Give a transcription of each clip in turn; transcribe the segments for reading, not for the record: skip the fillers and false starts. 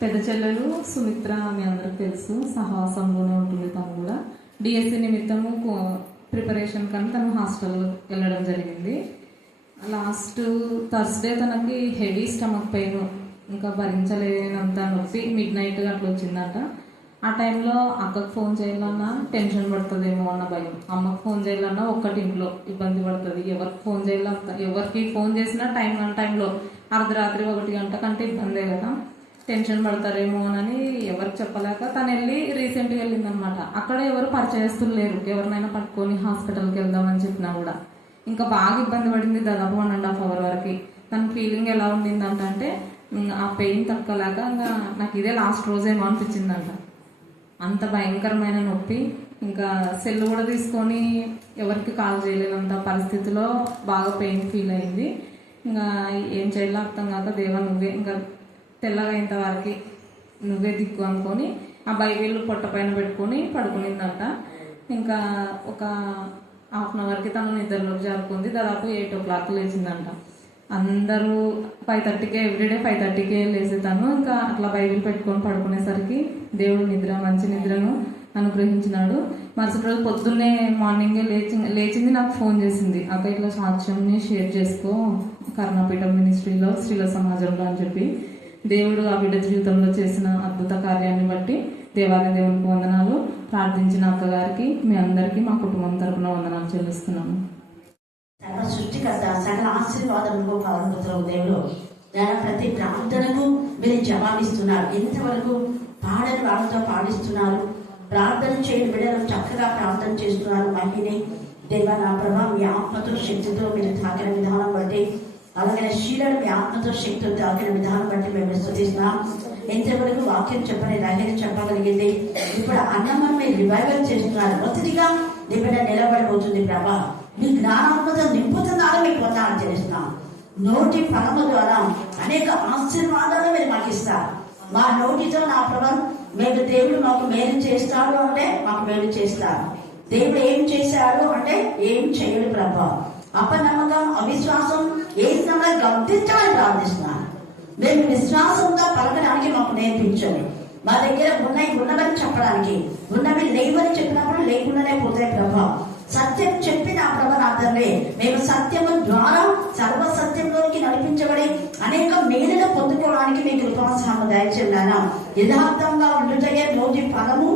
పెద్ద చెల్లెలు సుమిత్ర మీ అందరికి తెలుసు, సహవాసంలోనే ఉంటుంది. తను కూడా డిఎస్సి నిమిత్తము ప్రిపరేషన్ కానీ తను హాస్టల్ వెళ్ళడం జరిగింది. లాస్ట్ థర్స్డే తనకి హెవీ స్టమక్ పెయిన్, ఇంకా భరించలేనంత నొప్పి, మిడ్ నైట్ అట్లా వచ్చిందంట. ఆ టైంలో అక్కకు ఫోన్ చేయాలన్నా టెన్షన్ పడుతుందేమో అన్న భయం, అమ్మకు ఫోన్ చేయాలన్నా ఒక్కటి ఇంట్లో ఇబ్బంది పడుతుంది, ఎవరికి ఫోన్ చేయాలన్నా ఎవరికి ఫోన్ చేసినా టైంలో అర్ధరాత్రి 1 గంట కంటే ఇబ్బందే కదా, టెన్షన్ పడతారేమో అని ఎవరికి చెప్పలేక తను వెళ్ళి రీసెంట్గా వెళ్ళిందనమాట. అక్కడ ఎవరు పరిచయస్తులు లేరు, ఎవరినైనా పట్టుకొని హాస్పిటల్కి వెళ్దామని చెప్పినా కూడా ఇంకా బాగా ఇబ్బంది పడింది. దాదాపు 1.5 hour వరకు తన ఫీలింగ్ ఎలా ఉండిందంటే ఆ పెయిన్ తట్టుకోలేక ఇంకా నాకు ఇదే లాస్ట్ రోజేమో అనిపించిందంట. అంత భయంకరమైన నొప్పి, ఇంకా సెల్ కూడా తీసుకొని ఎవరికి కాల్ చేయలేనంత పరిస్థితిలో బాగా పెయిన్ ఫీల్ అయింది. ఇంకా ఏం చేయాలో అర్థం కాక దేవా నువ్వే, ఇంకా తెల్లగా ఇంతవరకు నువ్వే దిక్కు అనుకొని ఆ బైబిల్ పొట్ట పైన పెట్టుకొని పడుకునిందంట. ఇంకా ఒక 1/2 hourకి తను నిద్రలోకి జారుకుంది. దాదాపు 8 o'clock లేచిందంట. అందరూ 5:30కే ఎవ్రీడే 5:30కే లేసే తను ఇంకా అట్లా బైబిల్ పెట్టుకొని పడుకునేసరికి దేవుడు మంచి నిద్రను అనుగ్రహించినాడు. మరుసటి రోజు పొద్దున్నే మార్నింగే లేచింది నాకు ఫోన్ చేసింది, అక్క ఇట్లా సాక్ష్యంని షేర్ చేసుకో కరుణాపీఠం మినిస్ట్రీలో స్త్రీల సమాజంలో అని చెప్పి. దేవుడు ఆ బిడ్డ జీవితంలో చేసిన అద్భుత కార్యాన్ని బట్టి దేవాలయ దేవునికి వందనాలు. ప్రార్థించిన అక్కగారికి మీ అందరికీ మా కుటుంబం తరపున వందనాలు చెల్లిస్తున్నాము. సకల సృష్టికర్త, సకల ఆశీర్వాదములకు పాల్గొతున్న దేవుడు ప్రతి ప్రార్థనకు మీరు జవాబిస్తున్నారు. ఇంతవరకు పాడని వాళ్ళతో పాడిస్తున్నారు, ప్రార్థన చేయని బిడ్డలు చక్కగా ప్రార్థన చేస్తున్నారు. మహిళని దేవా నా ప్రభా మీ ఆత్మతో శక్తితో మీరు తాకిన విధానం బట్టి, అలాగే శీలను మీ ఆత్మతో శక్తితో తాకిన విధానం బట్టి మేము స్తుతిస్తున్నాం. ఎంతవరకు వాక్యం చెప్పని ధైర్యం చెప్పగలిగింది. ఇప్పుడు అన్నమని మీరు రివైవల్ చేస్తున్నారు. మొదటిగా నీ బిడ్డ నిలబడిపోతుంది. ప్రభా మీ జ్ఞానాత్మతో నింపుతున్నారో మీకు వందనాలు చెల్లిస్తున్నాం. నోటి ఫలము ద్వారా అనేక ఆశీర్వాదాలు మీరు మాకు ఇస్తారు. మా నోటితో నా ప్రభా మేము దేవుడు మాకు మేలు చేస్తాడు అంటే మాకు మేలు చేస్తారు. దేవుడు ఏం చేశాడు అంటే ఏం చేయడు. ప్రభా అపనమ్మకం, అవిశ్వాసం ఏ సమయంలో గమనించాలని ప్రార్థిస్తున్నాను. మేము విశ్వాసంగా పలకడానికి మాకు నేర్పించండి. మా దగ్గర ఉన్నవని చెప్పడానికి, ఉన్నవి లేవని చెప్పినప్పుడు లేకుండానే పోతాయి. ప్రభా సత్యం చెప్పి నా ప్రభ నా తండ్రి మేము సత్యము ద్వారా సర్వ సత్యంలోకి నడిపించబడి అనేక మేలుగా పొందుకోవడానికి మీకు కృపాసహాయం దయచేయాలన్నా. యథార్థంగా ఉండుటయే నోటి ఫలము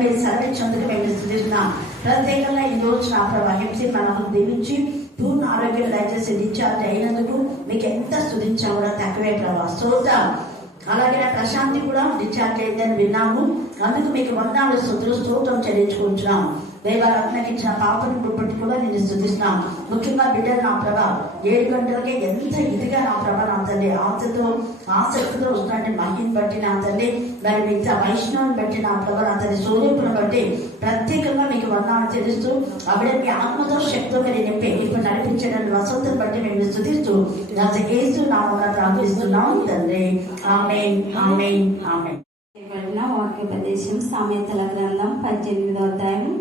మీరు సెలవించేందుకు మేము స్తుతిస్తున్నాం. ప్రత్యేకంగా ఈ రోజు నా ప్రభా హింసి మనము దీవించి పూర్ణ ఆరోగ్యం దయచేసి డిశ్చార్జ్ అయినందుకు మీకు ఎంత స్తుతించాము కూడా తక్కువే ప్రభా. స్తోత్రం. అలాగే ప్రశాంతి కూడా డిశ్చార్జ్ అయిందని విన్నాము. అందుకు మీకు వందనాలు స్తోత్రం చెల్లించుకుంటున్నాం. దేవాలయానికి ఇచ్చిన పాపను బట్టి కూడా నేను స్తుతిస్తున్నాం. ముఖ్యంగా బిడ్డలు నా ప్రభా 7 గంటలకే ఎంత ఇదిగా నా ప్రభా నా తల్లి ఆసక్తితో వస్తున్నట్టు మహిళని బట్టి నా తల్లి, మరి మిగతా వైష్ణవుని బట్టి నా ప్రభా నా తల్లి సూర్యపును బట్టి ప్రత్యేకంగా మీకు వందనాలు చెల్లిస్తూ ఆవిడ మీ ఆత్మతో శక్తితో మీరు నింపి ఇప్పుడు నడిపించడానికి వసతులు బట్టి మేము స్తుతిస్తూ యేసు నామమున ప్రార్థిస్తున్నాం తండ్రి. ఆమేన్, ఆమేన్, ఆమేన్. వాక్యోపదేశం సామెతల గ్రంథం 18వ అధ్యాయం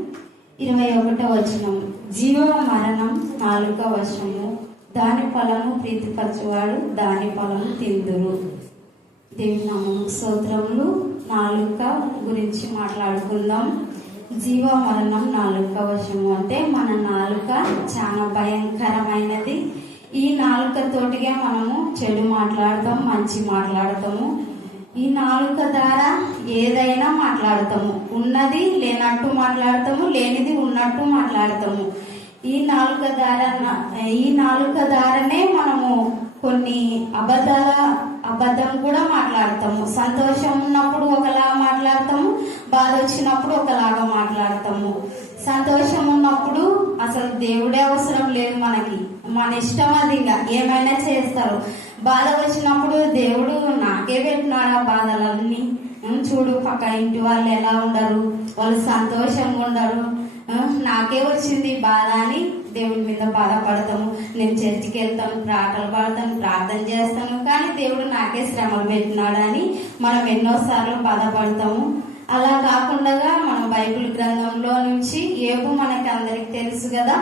21వ వచనం. జీవ మరణం నాలుక వశము, దాని ఫలము ప్రీతిపరచువాడు దాని ఫలము తిందురు. దేవుని నామముకు స్తోత్రములు. నాలుక గురించి మాట్లాడుకుందాం. జీవ మరణం నాలుక వశము అంటే మన నాలుక చాలా భయంకరమైనది. ఈ నాలుక తోటిగా మనము చెడు మాట్లాడతాం, మంచి మాట్లాడతాము. ఈ నాలుక ద్వారా ఏదైనా మాట్లాడతాము, ఉన్నది లేనట్టు మాట్లాడతాము, లేనిది ఉన్నట్టు మాట్లాడతాము. ఈ నాలుక ద్వారానే మనము కొన్ని అబద్ధం కూడా మాట్లాడతాము. సంతోషం ఉన్నప్పుడు ఒకలా మాట్లాడతాము, బాధ వచ్చినప్పుడు ఒకలాగా మాట్లాడతాము. సంతోషం ఉన్నప్పుడు అసలు దేవుడే అవసరం లేదు మనకి, మన ఇష్టం అది, ఇంకా ఏమైనా చేస్తారు. బాధ వచ్చినప్పుడు దేవుడు నాకే పెట్టినాడు ఆ బాధలన్నీ, చూడు పక్క ఇంటి వాళ్ళు ఎలా ఉండరు, వాళ్ళు సంతోషంగా ఉండరు, నాకే వచ్చింది బాధ అని దేవుడి మీద బాధపడతాము. నేను చర్చికి వెళ్తాను, పాటలు పాడతాను, ప్రార్థన చేస్తాను, కానీ దేవుడు నాకే శ్రమలు పెట్టినాడని మనం ఎన్నోసార్లు బాధపడతాము. అలా కాకుండా మనం బైబిల్ గ్రంథంలో నుంచి యోబు మనకి అందరికి తెలుసు కదా,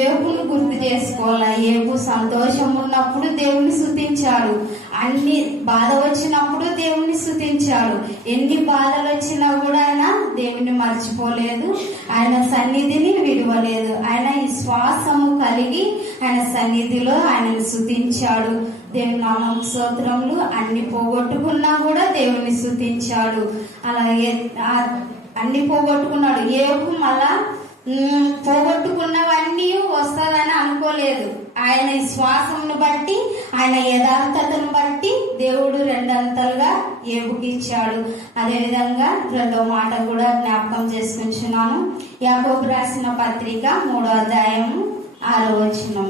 ఏబును గుర్తు చేసుకోవాలా. ఏబు సంతోషం ఉన్నప్పుడు దేవుని స్తుతించాడు, అన్ని బాధ వచ్చినప్పుడు దేవుని స్తుతించాడు. ఎన్ని బాధలు వచ్చినా కూడా ఆయన దేవుని మర్చిపోలేదు, ఆయన సన్నిధిని విడవలేదు. ఆయన విశ్వాసము కలిగి ఆయన సన్నిధిలో ఆయనను స్తుతించాడు. దేవుని నామం స్తోత్రములు. అన్ని పోగొట్టుకున్నా కూడా దేవుని స్తుతించాడు. అలాగే అన్ని పోగొట్టుకున్నాడు. ఏబు మళ్ళా పోగొట్టుకున్నవన్నీ వస్తాదని అనుకోలేదు. ఆయన విశ్వాసమును బట్టి, ఆయన యథార్థతను బట్టి దేవుడు రెండంతలుగా ఏబుకి ఇచ్చాడు. అదేవిధంగా రెండో మాట కూడా జ్ఞాపకం చేసుకుంటున్నాను. యాకోబు రాసిన పత్రిక 3వ అధ్యాయము 6వ వచనం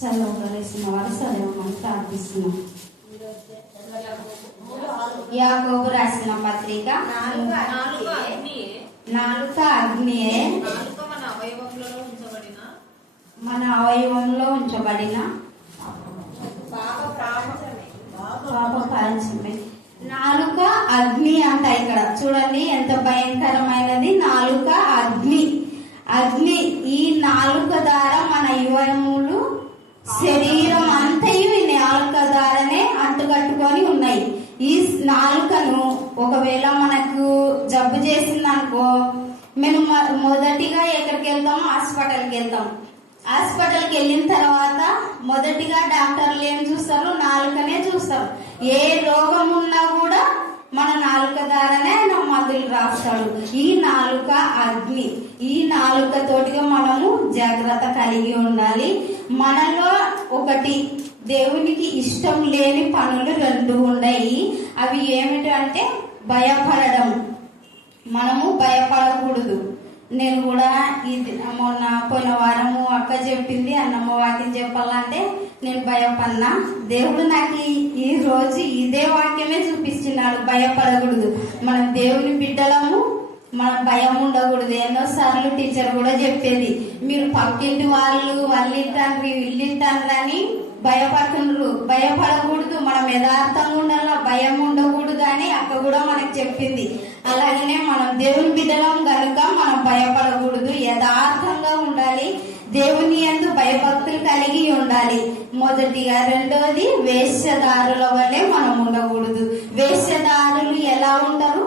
చదవవలసిన వారు చదవమని ప్రార్థిస్తున్నాం. యాకోబు రాసిన పత్రిక 4 అగ్నియే మన అవయవంలో ఉంచబడిన పాపకాంచమే. 4 అగ్ని అంట. ఇక్కడ చూడండి ఎంత భయంకరమైనది. 4 అగ్ని. అగ్ని ఈ 4 ద్వారా మన యువములు శరీరం అంతయు ఈ 4 ద్వారానే అంటుకట్టుకొని ఉన్నాయి. ఈ 4ను ఒకవేళ మనకు జబ్బు చేసిందనుకో, మేము మొదటిగా ఎక్కడికి వెళ్తాము? హాస్పిటల్కి వెళ్తాం. హాస్పిటల్కి వెళ్ళిన తర్వాత మొదటిగా డాక్టర్లు ఏం చూస్తారు? 4నే చూస్తారు. ఏ రోగం ఉన్నా కూడా మన 4 ద్వారానే ఆయన మందులు రాస్తాడు. ఈ 4 అగ్ని. ఈ 4 తోటిగా మనము జాగ్రత్త కలిగి ఉండాలి. మనలో ఒకటి దేవునికి ఇష్టం లేని పనులు 2 ఉన్నాయి. అవి ఏమిటంటే భయపడడం. మనము భయపడకూడదు. నేను కూడా మొన్న పోయిన వారము అక్క చెప్పింది అన్నమ్మ వాక్యం చెప్పాలంటే నేను భయపడినా. దేవుడు నాకు ఈ రోజు ఇదే వాక్యమే చూపిస్తున్నాడు. భయపడకూడదు. మనం దేవుని బిడ్డలము, మన భయం ఉండకూడదు. ఎన్నోసార్లు టీచర్ కూడా చెప్పేది, మీరు పక్కింటి వాళ్ళు వాళ్ళింటారు వీళ్ళింటారు అని భయపడుతుండ్రు. భయపడకూడదు. మనం యథార్థంగా ఉండాల, భయం ఉండకూడదు అని అక్క కూడా మనకు చెప్పింది. అలాగనే మనం దేవుని బిడ్డలం కనుక మనం భయపడకూడదు, యథార్థంగా ఉండాలి, దేవుని యందు భయభక్తులు కలిగి ఉండాలి. మొదటిగా. రెండోది వేశ్యదారుల వల్లే మనం ఉండకూడదు. వేశ్యదారులు ఎలా ఉంటారు?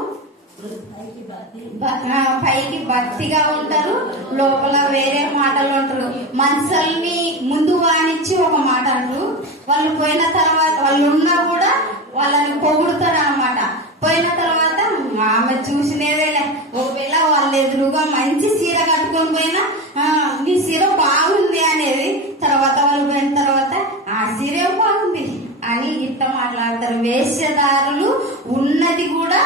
పైకి భక్తిగా ఉంటారు, లోపల వేరే మాటలు ఉంటారు. మనుషుల్ని ముందు వాణించి ఒక మాట అంటారు, వాళ్ళు పోయిన తర్వాత వాళ్ళు ఉన్నా కూడా వాళ్ళని పొగుడుతారు అన్నమాట. పోయిన తర్వాత ఆమె చూసినేదేలే. ఒకవేళ వాళ్ళ ఎదురుగా మంచి చీర కట్టుకొని పోయినా నీ చీర బాగుంది అనేది, తర్వాత వాళ్ళు పోయిన తర్వాత ఆ చీరే బాగుంది అని ఇట్లా మాట్లాడతారు. వేశ్యదారులు ఉన్నది కూడా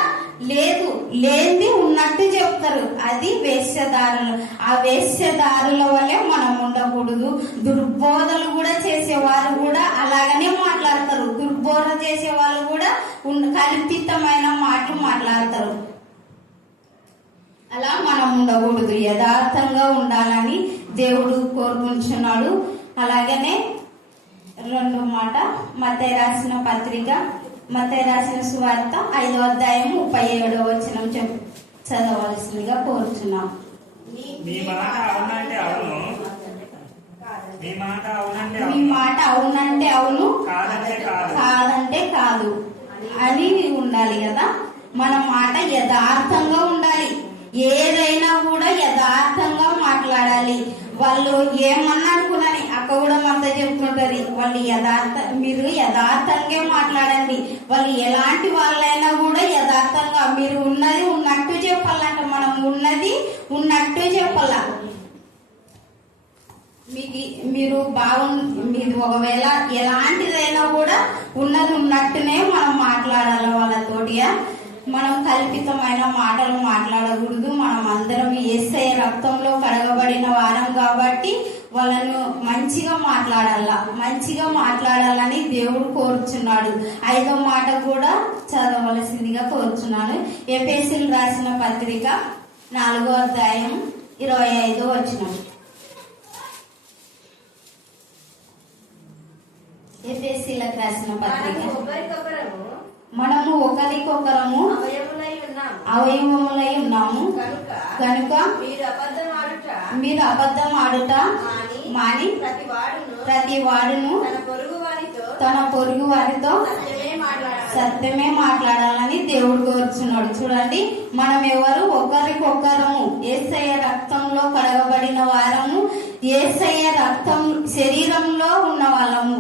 లేదు, లేనిది ఉన్నట్టు చెప్తారు. అది వేశ్యదారులు. ఆ వేశ్యదారుల వల్లే మనం ఉండకూడదు. దుర్బోధలు కూడా చేసేవారు కూడా అలాగనే మాట్లాడతారు. దుర్బోధ చేసే వాళ్ళు కూడా కల్పితమైన మాటలు మాట్లాడతారు. అలా మనం ఉండకూడదు. యథార్థంగా ఉండాలని దేవుడు కోరుకుంటున్నాడు. అలాగనే రెండో మాట మత్తయి రాసిన పత్రిక, మత్తయి రాసిన సువార్త 5వ అధ్యాయము 37వ వచనం చదవలసిందిగా కోరుచున్నాం. మీ మాట అవునంటే అవును, కాదంటే కాదు అని ఉండాలి కదా. మన మాట యథార్థంగా ఉండాలి. ఏదైనా కూడా యథార్థంగా మాట్లాడాలి. వాళ్ళు ఏమన్నా అనుకున్నాని అక్క కూడా మనతో చెప్తుంటది, మీరు యథార్థంగా మాట్లాడండి. వాళ్ళు ఎలాంటి వాళ్ళైనా కూడా యథార్థంగా మీరు ఉన్నది ఉన్నట్టు చెప్పాలంట. మనం ఉన్నది ఉన్నట్టు చెప్పాల. మీరు మీరు ఒకవేళ ఎలాంటిదైనా కూడా ఉన్నది ఉన్నట్టునే మనం మాట్లాడాలి వాళ్ళతోటి. మనం కల్పితమైన మాటలు మాట్లాడకూడదు. మనం అందరం యేసయ్య రక్తంలో కడగబడిన వారం కాబట్టి వాళ్ళను మంచిగా మాట్లాడాలని దేవుడు కోరుచున్నాడు. 5వ మాట కూడా చదవలసిందిగా కోరుచున్నాను. ఎఫెసీయులకు రాసిన పత్రిక 4వ అధ్యాయం 25వ వచనం. ఎఫెసీయులకు రాసిన పత్రిక. మనము ఒకరికొకరము అవయవములై ఉన్నాము కనుక మీరు అబద్ధం ఆడుట మాని ప్రతి వాడును తన పొరుగు వారితో సత్యమే మాట్లాడాలని దేవుడు కోరుచున్నాడు. చూడండి, మనం ఎవరు ఒకరికొకరము యేసయ్య రక్తంలో కడగబడిన వారము, యేసయ్య రక్తం శరీరంలో ఉన్న వాళ్ళము,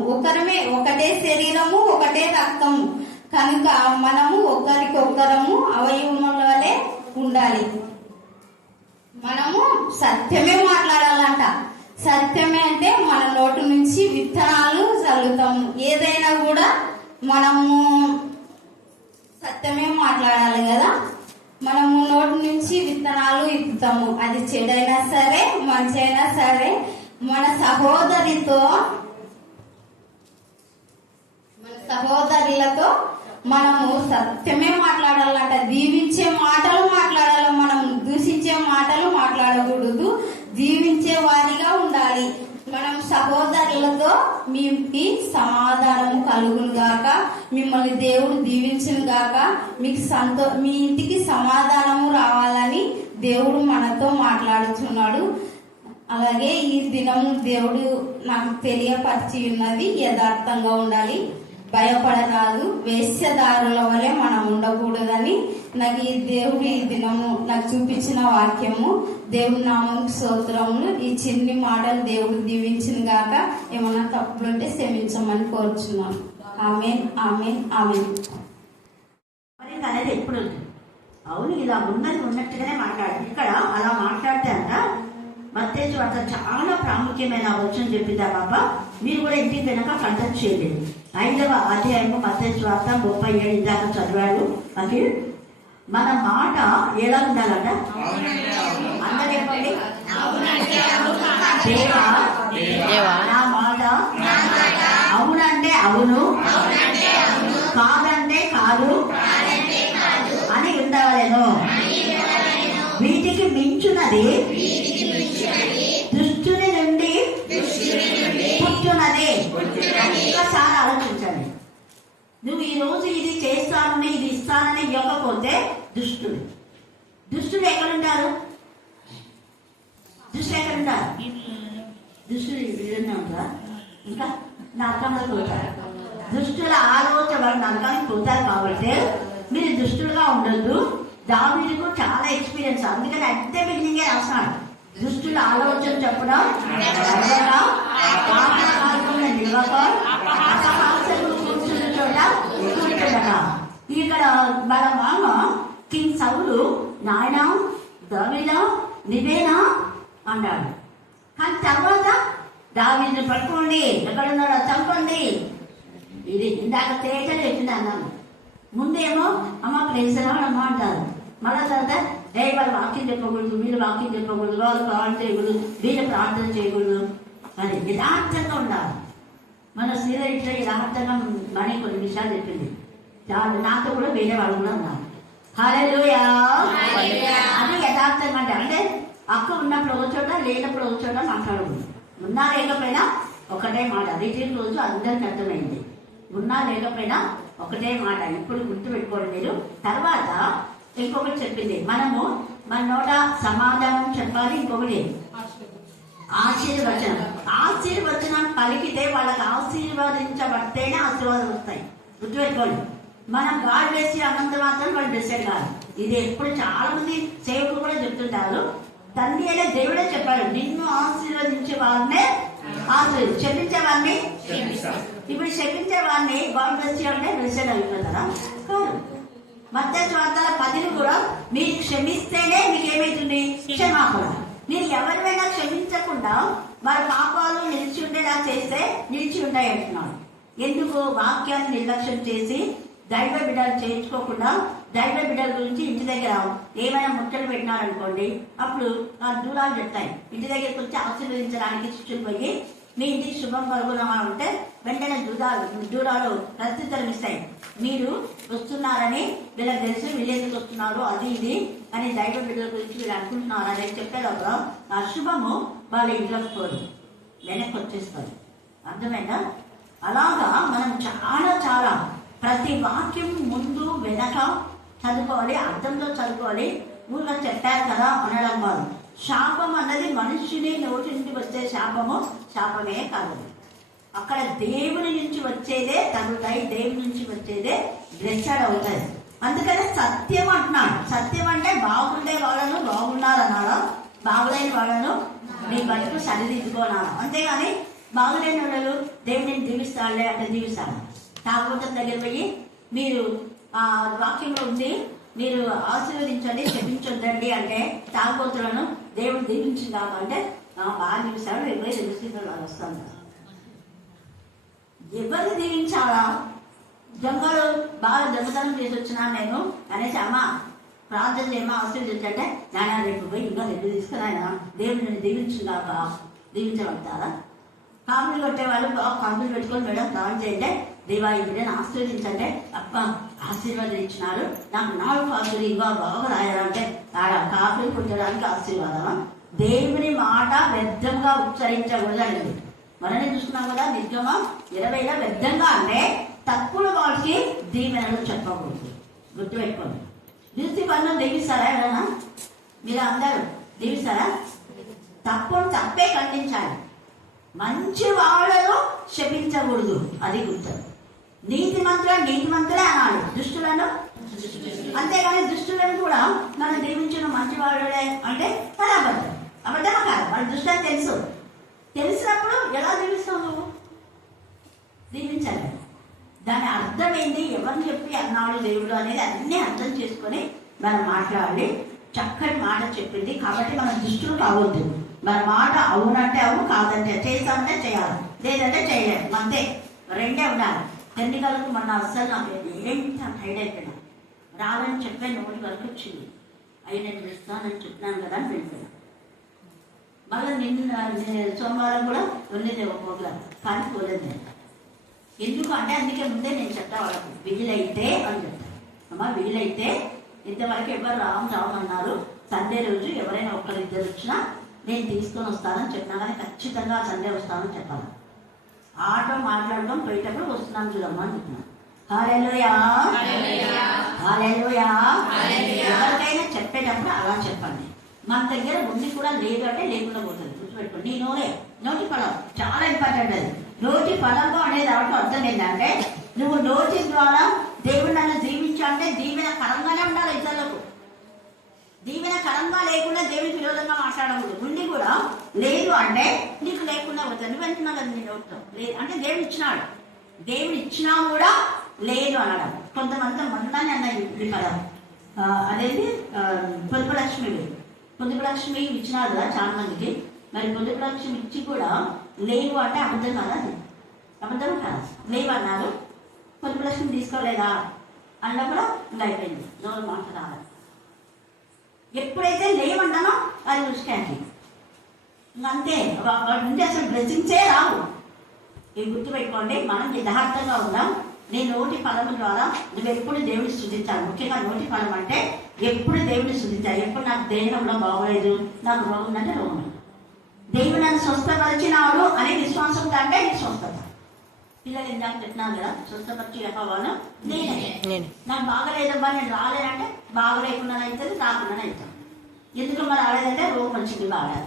ఒకటే శరీరము ఒకటే రక్తము కనుక మనము ఒకరికొకరము అవయవముల వలె ఉండాలి. మనము సత్యమే మాట్లాడాలంట. సత్యమే అంటే మన నోటి నుంచి విత్తనాలు చల్లుతాము. ఏదైనా కూడా మనము సత్యమే మాట్లాడాలి కదా. మనము నోటి నుంచి విత్తనాలు ఇప్పుతాము. అది చెడైనా సరే మంచి అయినా సరే మన సహోదరులతో మనము సత్యమే మాట్లాడాలంట. దీవించే మాటలు మాట్లాడాలి. మనం దూషించే మాటలు మాట్లాడకూడదు. దీవించే వారిగా ఉండాలి. మనం సహోదరులతో మీకు సమాధానము కలుగును గాక, మిమ్మల్ని దేవుడు దీవించును గాక, మీ ఇంటికి సమాధానము రావాలని దేవుడు మనతో మాట్లాడుతున్నాడు. అలాగే ఈ దినము దేవుడు నాకు తెలియపరిచి ఉన్నది, యథార్థంగా ఉండాలి, భయపడరాదు, వేశ్యదారుల వలె మనం ఉండకూడదని నాకు ఈ దేవుడు ఈ దినము నాకు చూపించిన వాక్యము. దేవుడి నామం స్తోత్రములు. ఈ చిన్ని మాటలు దేవుడు దీవించిన గాక. ఏమన్నా తప్పులుంటే క్షమించమని కోరుచున్నాను. ఆమేన్, ఆమేన్, ఆమేన్. అనేది ఎప్పుడు అవును, ఇలా ఉన్నట్టుగానే మాట్లాడాలి. ఇక్కడ అలా మాట్లాడితే అంట మత్తయి వార్త చాలా ప్రాముఖ్యమైన వచనం చెప్పిందా బాబా. మీరు కూడా ఇంటికి వెనక కంటెక్ట్ చేయండి. 5వ అధ్యాయము మత్తయి వార్త 37 దాకా చదివాడు. అది మన మాట ఎలా ఉండాలంట? అందరూ చెప్పండి, దేవా నా మాట అవునంటే అవును, కాదంటే కాదు అని ఉండవలేను. వీటికి మించున్నది దుష్టుని నుండి పుట్టున్నది. ఒక్కసారి ఆలోచించండి. నువ్వు ఈ రోజు ఇది చేస్తానని ఇది ఇస్తానని ఇవ్వకపోతే దుష్టుడు ఎక్కడుంటారు? దుష్టుడు వీళ్ళనే ఉంటారా? ఇంకా నరకంలో పోతారు. దుష్టుల ఆలోచన వాళ్ళు నరకానికి పోతారు. కాబట్టి మీరు దుష్టులుగా ఉండొద్దు. దావీదుకు చాలా ఎక్స్పీరియన్స్, అందుకని అదే బిగినింగే రాస్తాడు. దుష్టుల ఆలోచన చెప్పడం ఇక్కడ మన మామ కింగ్ సౌలు నాయన దావీదా నువ్వేనా అన్నాడు. కానీ తర్వాత దావీదుని పట్టుకోండి, ఎక్కడున్నాడో చంపండి. ఇది ఇందాక తేజలు చెప్పింది అన్నాను. ముందేమో అమ్మ ప్రేసరాడమ్మ అంటారు. మళ్ళా తర్వాత వాళ్ళు వాక్యం చెప్పకూడదు, మీరు వాక్యం చెప్పకూడదు, వాళ్ళు ప్రార్థన చేయకూడదు, వీళ్ళు ప్రార్థన చేయకూడదు. మరి యథార్థంగా ఉండాలి. మన శ్రీధర్ ఇట్లా యథార్థంగా మనీ కొన్ని విషయాలు చెప్పింది. నాతో కూడా వేరే వాళ్ళు కూడా ఉన్నారు. హల్లెలూయా. అది యథార్థంగా అంటే అక్క ఉన్నప్పుడు ఒక చోట, లేనప్పుడు ఒక చోట మాట్లాడకూడదు. ఉన్నా లేకపోయినా ఒకటే మాట. రిట్రీట్ రోజు అందరికి అర్థమైంది. ఉన్నా లేకపోయినా ఒకటే మాట. ఇప్పుడు గుర్తుపెట్టుకోండి మీరు. తర్వాత ఇంకొకటి చెప్పింది, మనము మన నోట సమాధానం చెప్పాలి. ఇంకొకటి ఆశీర్వచనం పలికితే వాళ్ళకి ఆశీర్వదించబడితేనే ఆశీర్వాదం వస్తాయి. గుర్తుపెట్టుకోండి. మనం గాడ్ వేసి అన్నంత మాత్రం వాళ్ళు డిసైడ్ కాదు. ఇది ఎప్పుడు చాలా మంది సేవకులు కూడా చెప్తుంటారు. తండ్రి అనే దేవుడే చెప్పాడు, నిన్ను ఆశీర్వదించే వారినే శపించే వారిని. ఇప్పుడు శపించే వారిని గాడ్ వేసి అంటే డిసైడ్ అయిపోతారా? కాదు. మత్తయి వార్త 10 కూడా మీరు క్షమిస్తేనే మీకేమైతుంది? క్షమాపణ. మీరు ఎవరివైనా క్షమించకుండా వారి పాపాలు నిలిచి ఉండేలా చేస్తే నిలిచి ఉంటాయి అంటున్నాడు. ఎందుకు? వాక్యాన్ని నిర్లక్ష్యం చేసి దైవ బిడ్డలు చేయించుకోకుండా దైవ బిడ్డల గురించి ఇంటి దగ్గర ఏమైనా ముట్టలు పెట్టినారనుకోండి, అప్పుడు ఆ దూరాలు చెప్తాయి. ఇంటి దగ్గరికి వచ్చి ఆశీర్వదించడానికి శిష్యులు పోయి మీ ఇంటికి శుభం కలుగునమా అంటే వెంటనే దూరాలు ప్రత్యుత్తరం ఇస్తాయి. మీరు వస్తున్నారని వీళ్ళకి తెలిసి వీళ్ళెందుకు వస్తున్నారు అది ఇది అని దైవ బిడ్డల గురించి వీళ్ళు అనుకుంటున్నారు అని చెప్పేటప్పుడు ఆ శుభము వాళ్ళ ఇంట్లోకి పోదు, వెనక్కి వచ్చేస్తారు. అర్థమైందా? అలాగా మనం చాలా ప్రతి వాక్యం ముందు వెనక చదువుకోవాలి, అర్థంతో చదువుకోవాలి. ఊళ్ళో చెప్పారు కదా అనడం కాదు. శాపం అన్నది మనుషుని నోటి నుండి వచ్చే శాపమే కాదు. అక్కడ దేవుని నుంచి వచ్చేదే తగుతాయి, దేవుని నుంచి వచ్చేదే బ్లెస్సడ్ అవుతాయి. అందుకనే సత్యం అంటున్నాడు. సత్యం అంటే బాగుండే వాళ్ళను బాగున్నారన్నాడు, బాగులేని వాళ్ళను మీ బతుకు సరిదిద్దుకోనాడు. అంతేగాని బాగులేని వాళ్ళు దేవుడిని దీవిస్తాడులే అంటే దీవిస్తాడు. తాగుబోతుల దగ్గర పోయి మీరు ఆ వాక్యంలో ఉంది, మీరు ఆశీర్వదించండి క్షమించొద్దండి అంటే తాగుబోతులను దేవుడు దీవించిందా అంటే బాగా దీవిస్తాడు, ఎవరు దీవిస్తున్నారు వాళ్ళు వస్తాను. ఎవరిని దీవించాలా? దొంగలు బాగా దొంగతనం చేసి వచ్చినా నేను అనేసి అమ్మ ప్రార్థన చేయమా ఆశీర్వదించంటే నాయన రేపు పోయి ఇంకా రేపు తీసుకుని ఆయన దేవుడిని దీవించుగాక దీవించబడతారా? కాపులు కొట్టేవాళ్ళు బాగా కాపులు పెట్టుకొని మేడం ప్రార్థన చేయంటే దేవా ఈ బిడ్డను ఆశీర్వదించంటే అప్ప ఆశీర్వాదించినారు, నాకు 4 కాపులు ఇంకా బాగా రాయాలంటే ఆడ కాపులు కొట్టడానికి ఆశీర్వాదమా? దేవుని మాట వ్యర్థంగా ఉచ్చరించకూడదండి. మననే చూస్తున్నాం కదా, నిర్గమం 20లో వ్యర్థంగా అంటే తప్పుల వాళ్ళకి దీవెనలు చెప్పకూడదు. గుర్తుపెట్టుకోండి. దిష్టి బంధం దీవిస్తారా ఎవరైనా? మీరు అందరూ దీవిస్తారా? తప్పే ఖండించాలి. మంచి వాళ్ళను శపించకూడదు, అది గుర్తు. నీతి మంత్రులే అనాలి, దుష్టులను అంతేగాని దుష్టులను కూడా మనం దీవించిన మంచి వాళ్ళే అంటే అది అబద్ధమా కాదు? మన దుష్టులని తెలిసినప్పుడు ఎలా దీవిస్తావు నువ్వు? దీవించాలి. దాని అర్థం ఏంటి, ఎవరిని చెప్పి అన్నాడు దేవుడు అనేది అన్నీ అర్థం చేసుకొని మనం మాట్లాడాలి. చక్కటి మాట చెప్పింది కాబట్టి మనం దుష్టులు కావద్దు. మన మాట అవునంటే అవును, కాదంటే చేస్తామంటే చేయాలి, లేదంటే చేయలేదు, అంతే. రెండే ఉండాలి. ఎన్నికలకు మొన్న అస్సలు నాకు ఏంటి టైడ్ అయిపోయినా, రాలని చెప్పే నోటి వరకు వచ్చింది. అయ్యి నేను ఇస్తానని చెప్పినాను కదా అని వెళ్ళిపోయాను. మళ్ళీ నిన్న సోమవారం కూడా వెళ్ళేది ఒక ప్రోగ్రాం, కానీ పోలేదు నేను. ఎందుకు అంటే అందుకే ముందే నేను చెప్తా వాళ్ళకు, వీలైతే అని చెప్తాను. అమ్మ వీలైతే ఇంతవరకు ఎవరు రామన్నారు, సండే రోజు ఎవరైనా ఒక్కరిద్దరు వచ్చినా నేను తీసుకొని వస్తానని చెప్పినా కానీ ఖచ్చితంగా సండే వస్తానని చెప్పాలి. ఆటో మాట్లాడడం పోయేటప్పుడు వస్తున్నాను చూడమ్మా అని చెప్పినాను. హల్లెలూయా హల్లెలూయా. ఎవరికైనా చెప్పేటప్పుడు అలా చెప్పండి. మన దగ్గర ఉండి కూడా లేదు అంటే లేకుండా పోతుంది. గుర్తుపెట్టుకోండి. నీ నోటి ఫలం చాలా ఇంపార్టెంట్. అది నోటి ఫలము అనేది అవటం అర్థం ఏంటంటే నువ్వు నోటి ద్వారా దేవుడు నన్ను దీవించాలంటే దీవెన కరంగానే ఉండాలి. ఇతరులకు దీవెన కరంగా లేకుండా దేవుడికి విరోధంగా మాట్లాడకూడదు. ఉండి కూడా లేదు అంటే నీకు లేకుండా పోతుంది. నువ్వు అంటున్నావు కదా నీ నోటితో లేదు అంటే దేవుడు ఇచ్చినాడు, దేవుడు ఇచ్చినా కూడా లేదు అనడం. కొంతమంది మొన్ననే అన్నది కదా, అదేంటి పొదుపు లక్ష్మి ఇచ్చినారు కదా చాలా మందికి. మరి పొదుపు లక్ష్మి ఇచ్చి కూడా లేవు అంటే అబద్ధం కదా? అది అబద్ధం కదా? లేవు అన్నారు, పొదుపు లక్ష్మి తీసుకోలేదా అన్న కూడా ఇంకా అయిపోయింది, నోరు మాట రావాలి. ఎప్పుడైతే లేవన్నానో అది దృష్టి అంతే. వాటి నుండి అసలు బ్లెస్సింగ్సే రావు. ఇవి గుర్తుపెట్టుకోండి. మనం యథార్థంగా ఉందాం. నీ నోటి ఫలం ద్వారా నువ్వు ఎప్పుడు దేవుడిని స్తుతించాలి. ముఖ్యంగా నోటి ఫలం అంటే ఎప్పుడు దేవుడిని స్తుతించాలి. ఎప్పుడు నాకు దేహంలో బాగోలేదు, నాకు రోగం అంటే రోగం, దేవుడు నన్ను స్వస్థపరిచినాడు అనే విశ్వాసం కంటే నీ స్వస్థత. పిల్లలు ఇందాక చెప్తున్నాను కదా, స్వస్థపరిచి యెహోవాను నేనే. నాకు బాగలేదబ్బా నేను రాలేనంటే బాగలేకుండా అవుతుంది, రాకుండా అవుతాను. ఎందుకు మరి రాలేదంటే రోగం వచ్చింది బాగా.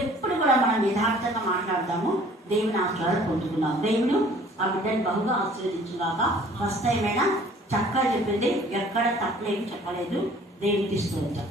ఎప్పుడు కూడా మనం యథార్థంగా మాట్లాడదాము, దేవుని ఆశీర్వాదం పొందుకున్నాం. దేవుడు ఆ బిడ్డని బహుగా ఆశీర్వదించుగాక. ఫస్ట్ టైం అయినా చక్కగా చెప్పింది, ఎక్కడ తప్పులేమి చెప్పలేదు. దేవునికి ఇస్తూ ఉంటాం.